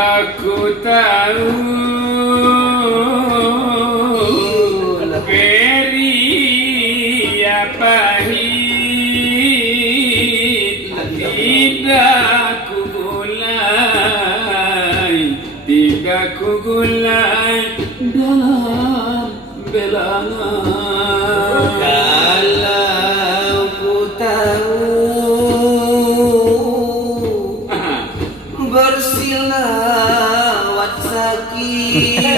Aku tahu Geria pahit, tidak ku gulai dalam belangan. Kalau ku tahu bersilawat sakit,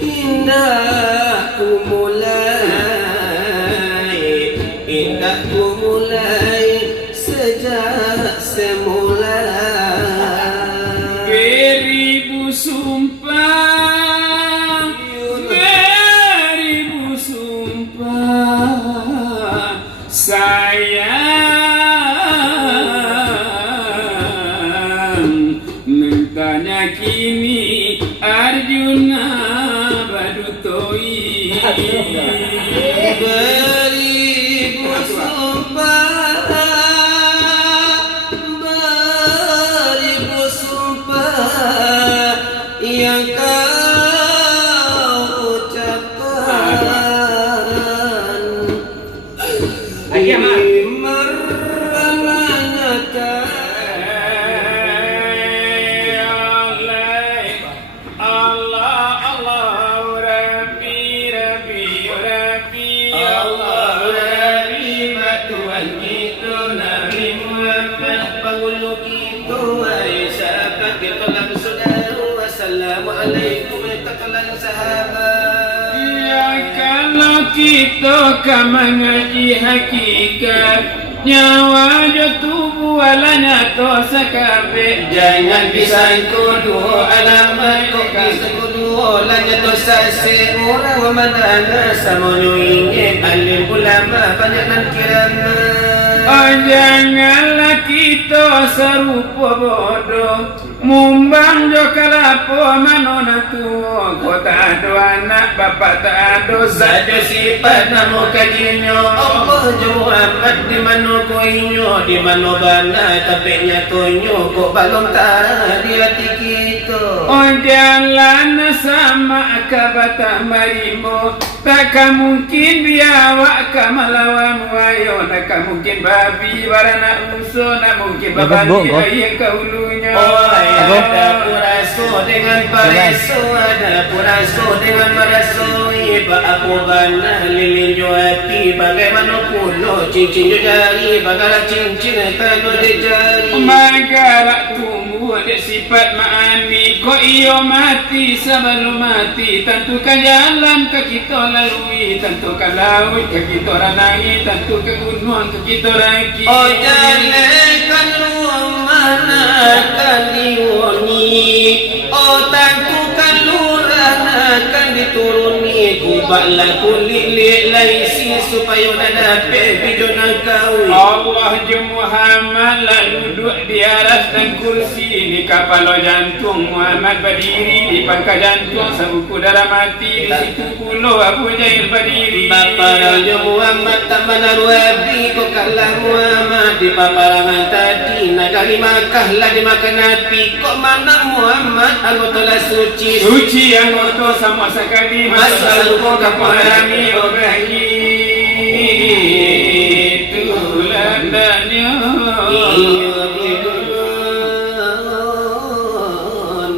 indah ku mulai sejak semula. Beribu sumpah sayang, nentanya kini Arjuna badutoi. Beribu sumpah yang kau ucapkan, ini merangatkan. Assalamualaikum warahmatullahi wabarakatuh. Ya kalau kita kan mengaji hakikat, nyawa tubuh walanya tosa kabeh. Jangan disangkut dua alamat kok disangkut dua lanya dosa seorang wa manana samono ingin alim ulama banyak nan kirana. Oh janganlah kita serupa bodoh, mumbang jo kalapo manona tuo. Kota ada anak bapak tak ada, Saja sifat namo kajinyo Allah jo Muhammad di mano koinyo, di mano bana tapenya konyo kok balong tak di hati kita. oh jalan sama kabata marimo, takkan mungkin biawak kamalawan wayo, takkan mungkin babi warna uso, nak mungkin babi ayah kahulunya. Oh ada puraso dengan pareso, ada puraso dengan maraso. Iba aku bana lilin jo hati, bagaimana pulo cincin jo jari, bagaimana cincin kalau di jari. Magarak tumbuh ada sifat ma'ani, kok iyo mati sebelum mati. Tentukan jalan ke kita lalui, tentukan laut ke kita ranangi, tentukan gunung ke kita raki. Oh jalekan luang mana akan diwoni, oh tentukan lurah akan dituruni. Kubaklah kulilik laisi supaya dapat bidona kau. Allah je Muhammad lah duduk di aras dan kursi, di kapal jantung Muhammad berdiri, di pangkal jantung sabuku darah mati, di situ pulau Abu Jail berdiri. Bapa Raja Muhammad tak mana ruabi, kau kalah Muhammad di paparangan tadi. Negari Makkah lah dimakan api, kok mana Muhammad anggota lah suci. Suci anggota sama sekali masa lupa kaparami obahi. Itulah tanya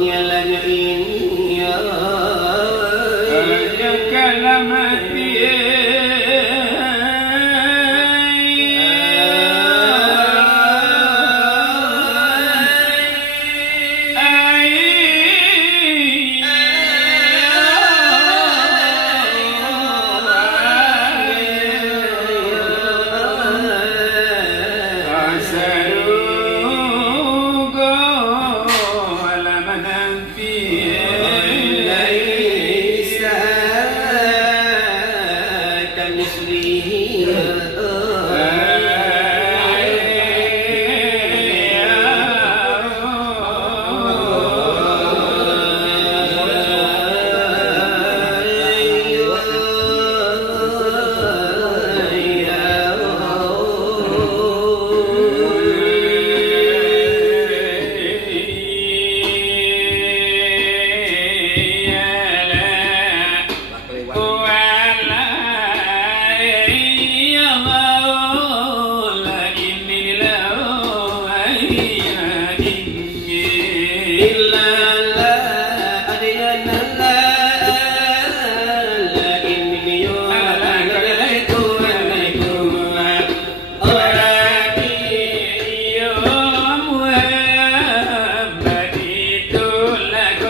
nyalanya ini ya kalah mati. Saru إلا لا أدين لا إني عليك عليكم أراكي يوم وبديت لك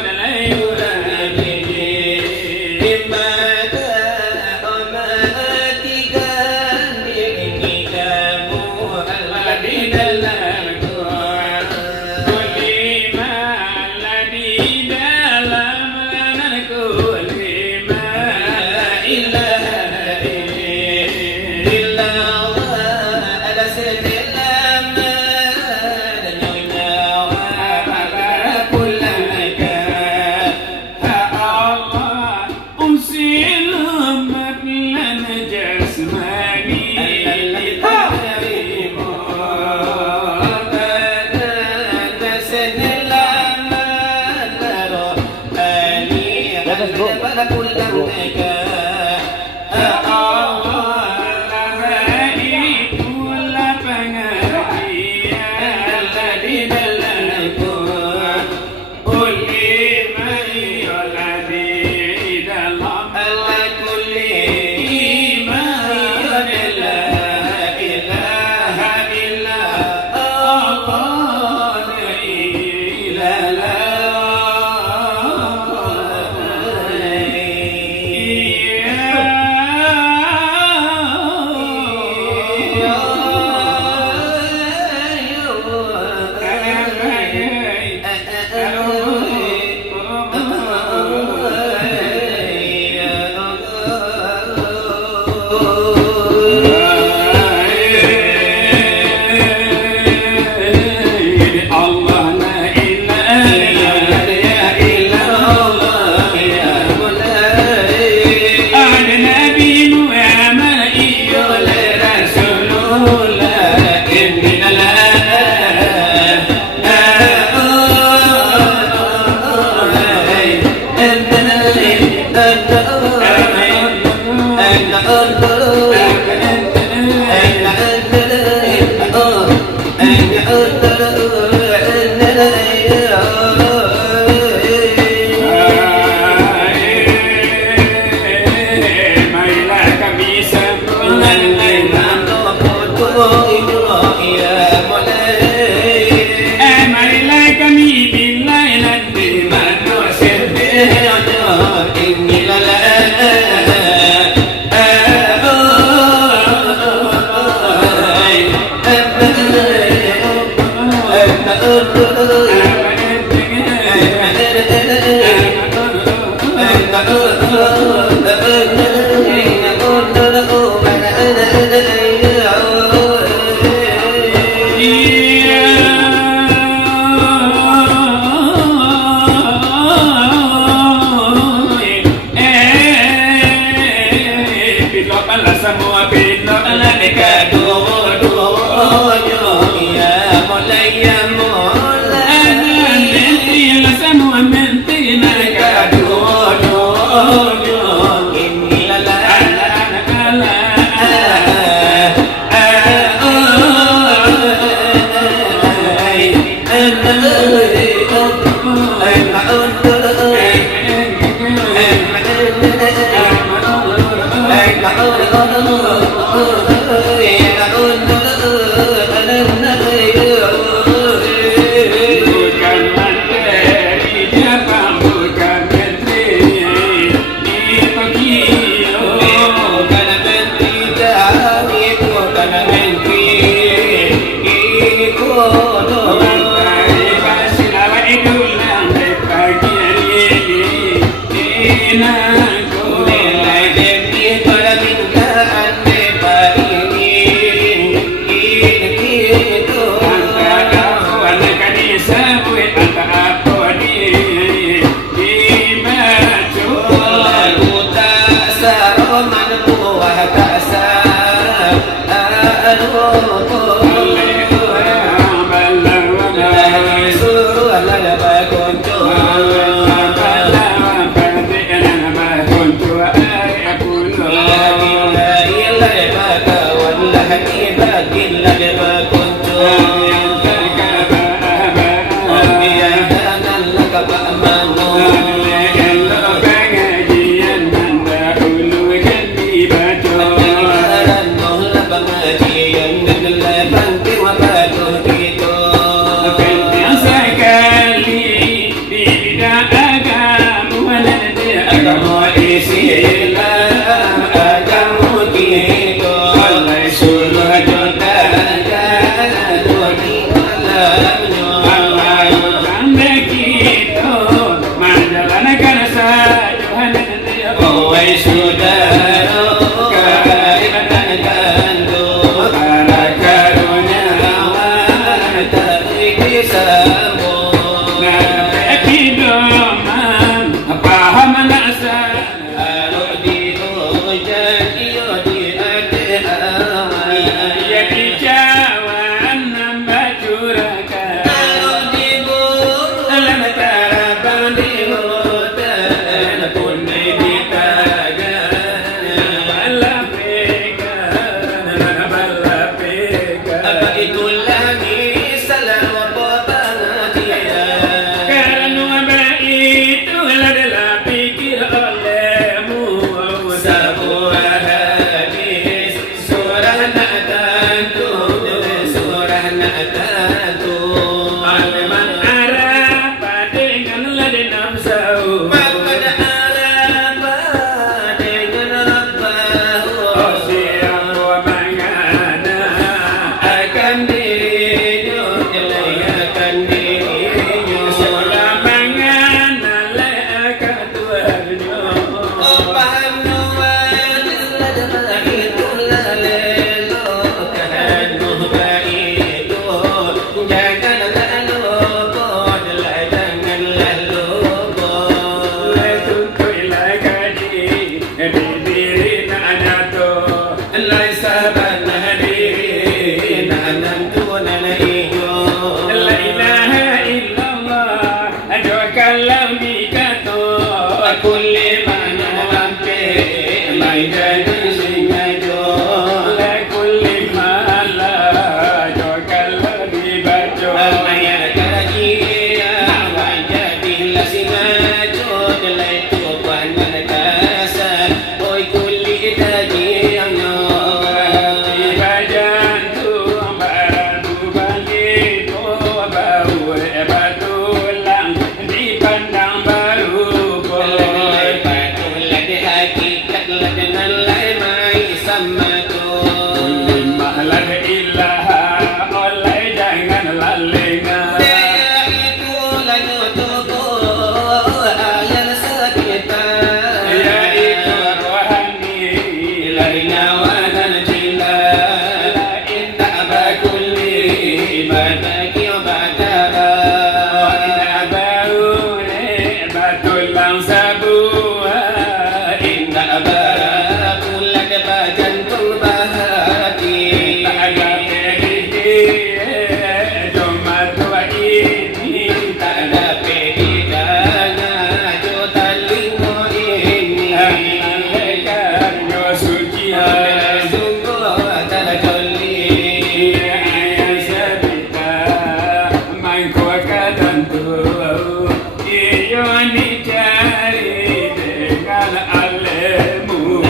tentu iyo dicari dengan ilmu.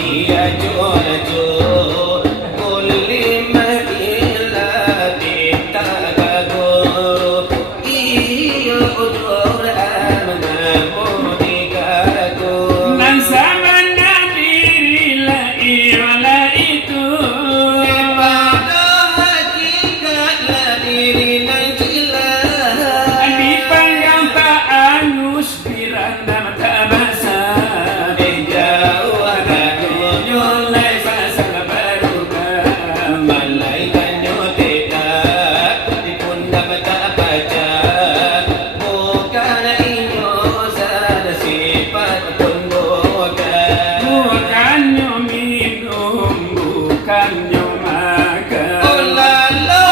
Dia jual kulli mahila kita gago iyo udur amna gago Nan sama nadiri la iyo la itu pada hakikat la diri nantilah dipandang tak anus piranda mata basa jauh nyolai pasal barukah malaikat nyoteka dipun dapat baca bukan inyo sada sifat pun bukan bukannya minum bukannya makan ulala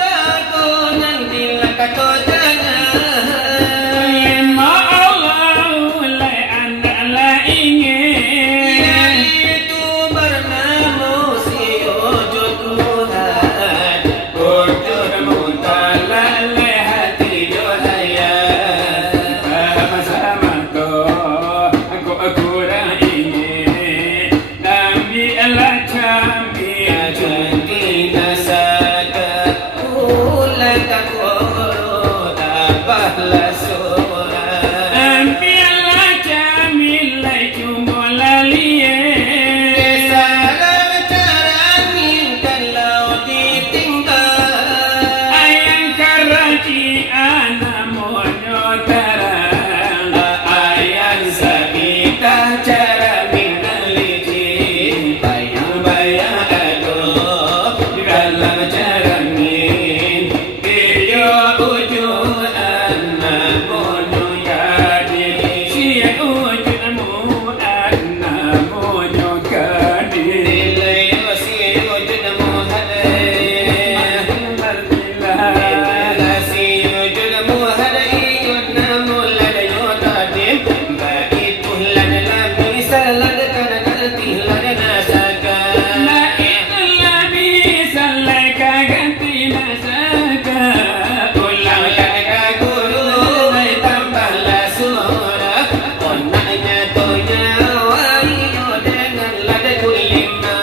jago nanti kata jangan lima Allah ulai anda la ingin itu bernama si wujud Tuhan wujud mutala lalai hati johaya sama-sama aku ingin ambillah kami Janti nasaka ulang takut tabahlah surah ambillah kami lai cuma lalie salah cara kalau ditinggal ayang karaji ana monyo tarang ayang sabita cara minaliji bayang-bayang aduh dalam cara min iyo ujung anak bodoh kadi sia ujudmu ana monyo kadi nilai si wujud muhadai si wujud muhadai yudna mulad yutadim baitu lad lam salad kana nalti lad nasaka la illa bi sallaka ganti nasaka ulang kata guru mai tambahlah surah konanya tonya wayo dengan lad kulima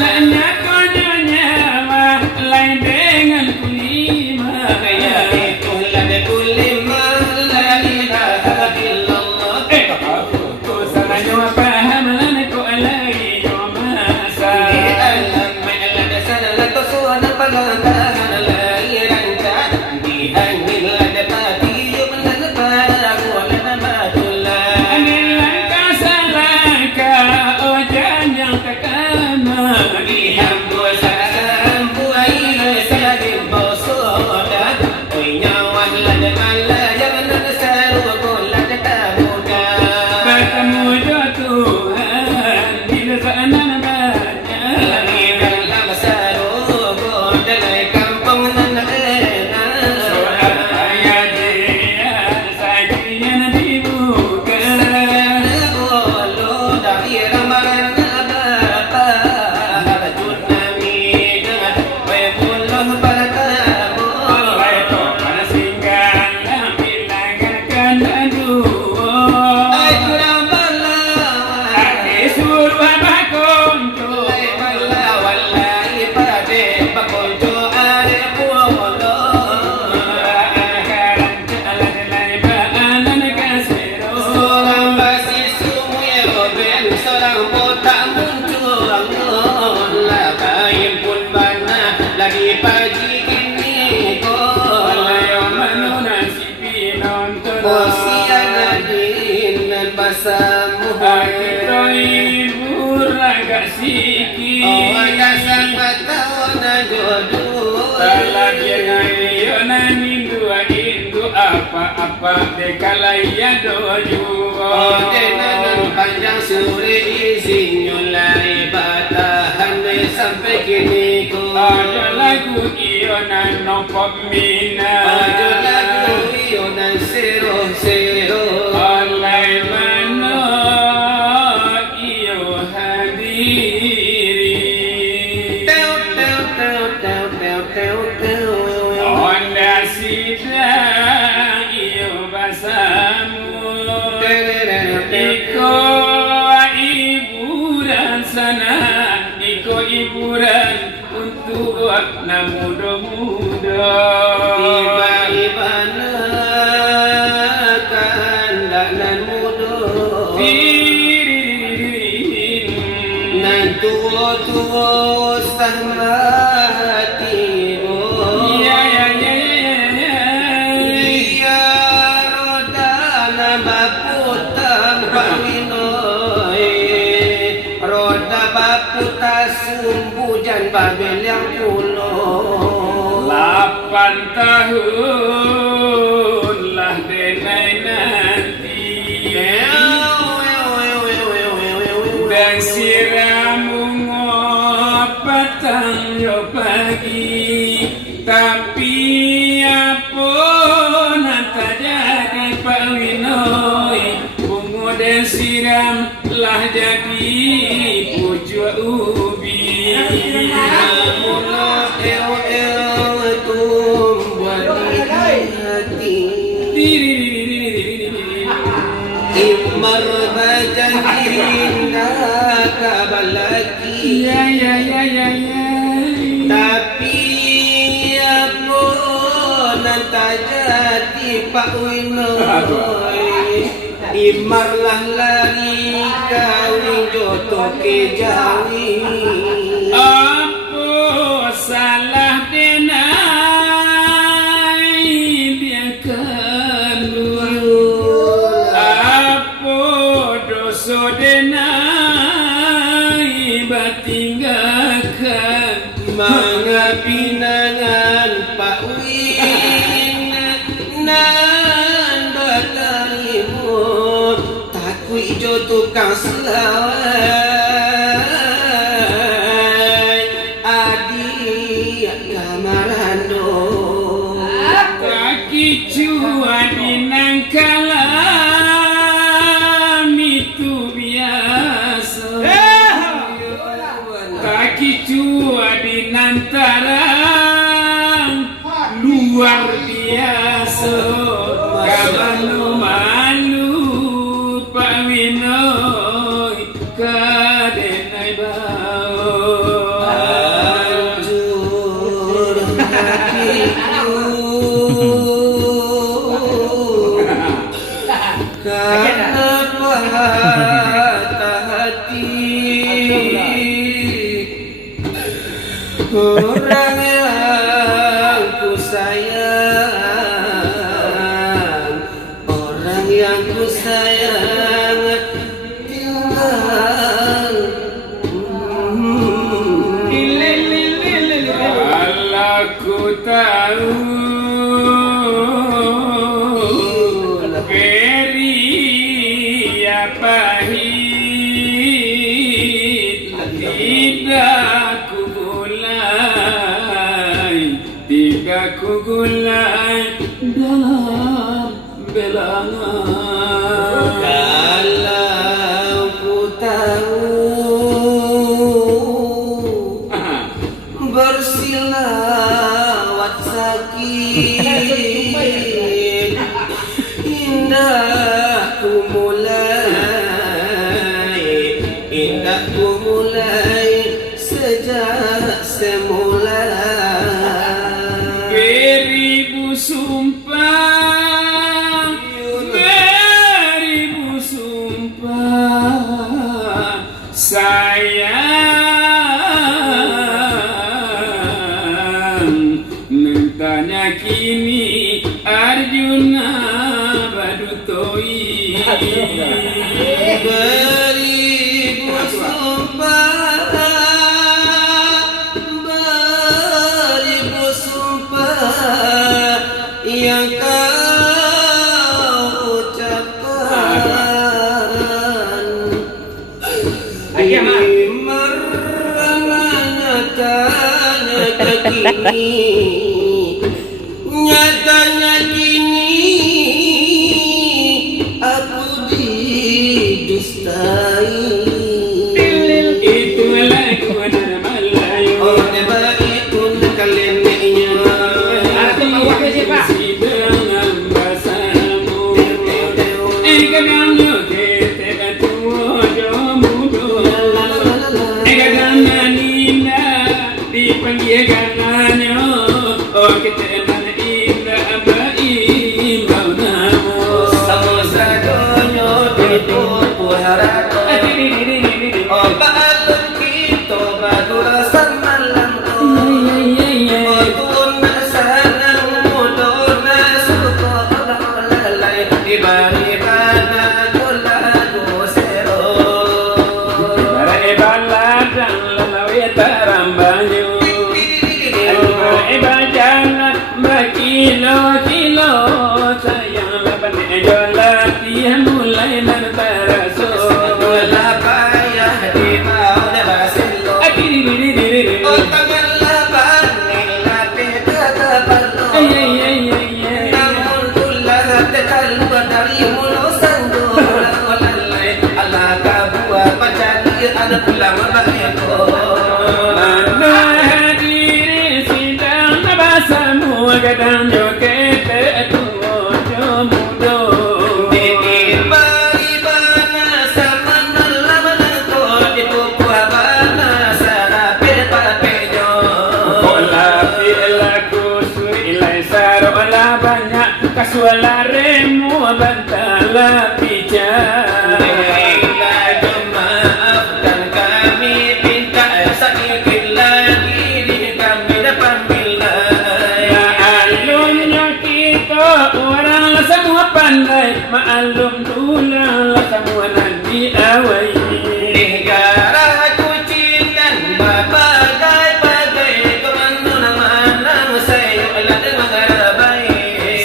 nanya konyonya mah lain dengan kulima ya itu lad kulima la ilaha illallah ku sananya paham lan ku alai yo masa alam ma'lad sanala tusuan palantahan la iranta di angin lad pati yuman paragu lad batullah anilang kasalaka o janjang takana Dihambu sampu aina sadin bosoda oi nyawah lad mala jangan saru lad tamuka bertemu jo Tuhan bila sana banyak dalam saru dalai kampung nan ayah dia sajian dibuka Olo dari ramalan apa rajut nami dengan pemuluh bertamu Oleh topan singgah bilangkan aduh ai kurang bala Adi suruh abakonto ai bala wallahi pade bakonjo are puolo Akaran jalan lai baanan kasero seorang basi sumuye ben seorang botak muncul lah kain pun bana lagi pagi ini Olayo manuna si pinonton Osian adin dan basamu Akito ibu raga siki Ada sangat tahun jodoh Talabya ngayon na dua indu apa-apa dekalaya doju Ordenan panjang suri izin nyulai batahan sampai kini ku Ojo lagu iyo na nopop mina Ojo lagu iyo nan sero Olay mano iyo hadiri Teu na muda-muda. Tiba-tiba keandalan muda. Nan tua-tua sama hatimu. Ya. Iya roda nama putang pawinoi. Roda baputa sumbu jan babel yang pulau. 8 tahun lah denai nanti dan siramu ngopatang yo pagi tapi apa nanta jadi Pak Winoi bungo dan siram lah jadi pucuk ubi Mula tumbuh di hati. Imar bajanginda kabalaki. Ya. Tapi apa nanta jadi Pak Winoi. Imarlah lari kawin joto ke jawi. Apa salah denai biarkan dulu. Apa dosa denai batinggalkan. Mga pinangan Pak Win nan batarimu takui jo tukang selawai adi kamarando Kaki cua dinangkalam itu biasa. Kaki cua dinantarang luar biasa. Malu Pak Winoi kadenai bau. hancur hatiku karena patah hati orang yang ku sayang, orang yang ku sayang tinggal. Kalau ku tahu beri apa pahit tidak ku gulai dalam belangan. Kalau ku tahu bersilawat sakit indah ku mulai sejak semula. Beribu sumpah sayang nentanya kini Arjuna badutoi. Beribu sumpah yang kau ucapkan. Nyatanya kini aku didustai. Itulah kebenaran Melayu. Oh tiba itu kaliannya Dengan bahasamu kadangnya kita tua jomudo kadang nina dipanggil karena kita nan indah abai maunamu Samosa donyo itu puharatu Oba alun kito badura samalam Otuna sanang mudona suko lalay Iba-ibana gulago sero Para ibaladan lalawi tarambanyo Ibajalan berkilo-kilo sayang laban ejola dia mulai bertaraso Wala payah di bawah nebasilo O tangan laban nila pinagkakapalo Namun tulat kalwa dari mulo sando Walalay alaka buah pacali ada pulang bayako Mana hadiri sidang nabasamu gadang joget etuo jomudo Dikit baribana sama nalaman ko Ibu puhabana sa papejo Bola pilaku suri laisar ola banyak kasuala remu bantala pijar Maafkan kami pinta sakit lagi di kami depan wilayah Maalumnya kita orang semua pandai Maalum tulang semua nanti awai Negara kucing dan bagai-bagai Komando nama saya ulat mengarabai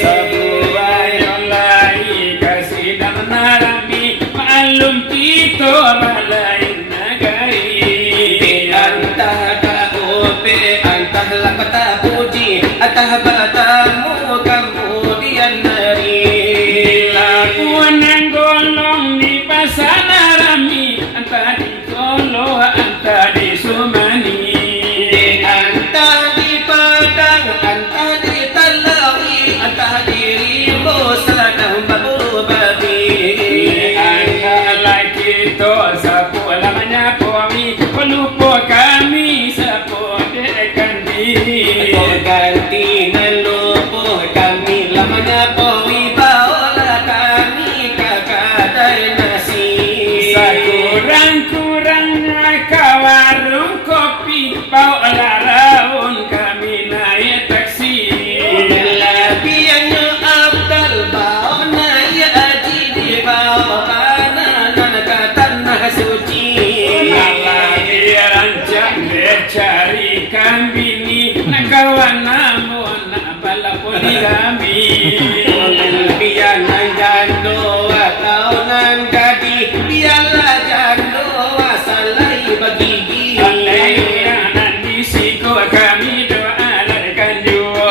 Sebuah yang lain kasih dan menarami Maalum kita balai nagari Antah kaupe, antah lakata puji Atah batamu kemudian hari Lakuan yang golong di pasar rami Entah di Solo, entah di Sumani Antah di Padang, antah di Talawi Antah di Rimbo, Sadang Babu Babi Entah lagi to sapu lamanya kami Pelupa kami sapu dekan diri Ganti nalupo kami lamanya Pawi baola kami kakadai nasi Sekurang-kurangnya kawarung kopi Bau laraun kami naik taksi Labiannya abdal bao naya aji di bao kanan tanah suci Nalagi rancang dia carikan bini Nak kawan namun nak balap poligami Biarlah jando atau nan gadi Biarlah jando asalai bagi Alaiyanan disiko kami doa ladakan jua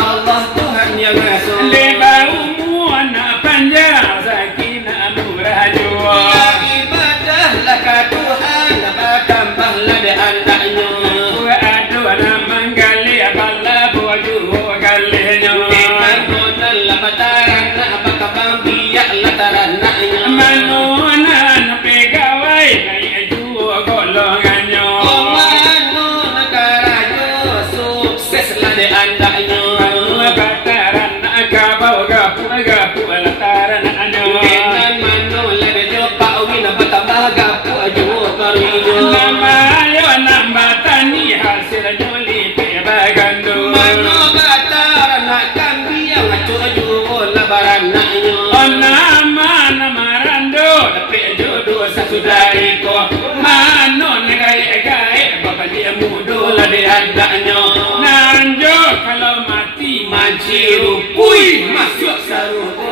Allah Tuhan yang asuh Lebaumu anak panjang sakinah nurah jua ibadahlah ke Tuhan tambahlah di anaknya Aduh nama gali abala buaju galinya Manonal bataran bakabang biyak lataranaknya Manona pegawai naik jua golongannya Mano negarayo sukseslah di anaknya Bataran agabau gapu lataran anu Dengan mano lebejo pauwi na batambah gapu ajo kariyo Nama yo nambah tani hasil nyoli pebagandu Mano bataran nak kambing ajo ajo labaran naknya Nama rando tapi jodoh sasudari ko Mano negai bapak dia mudo lah di handaknya Nanjo kalau mati Manciru kui masuk saruko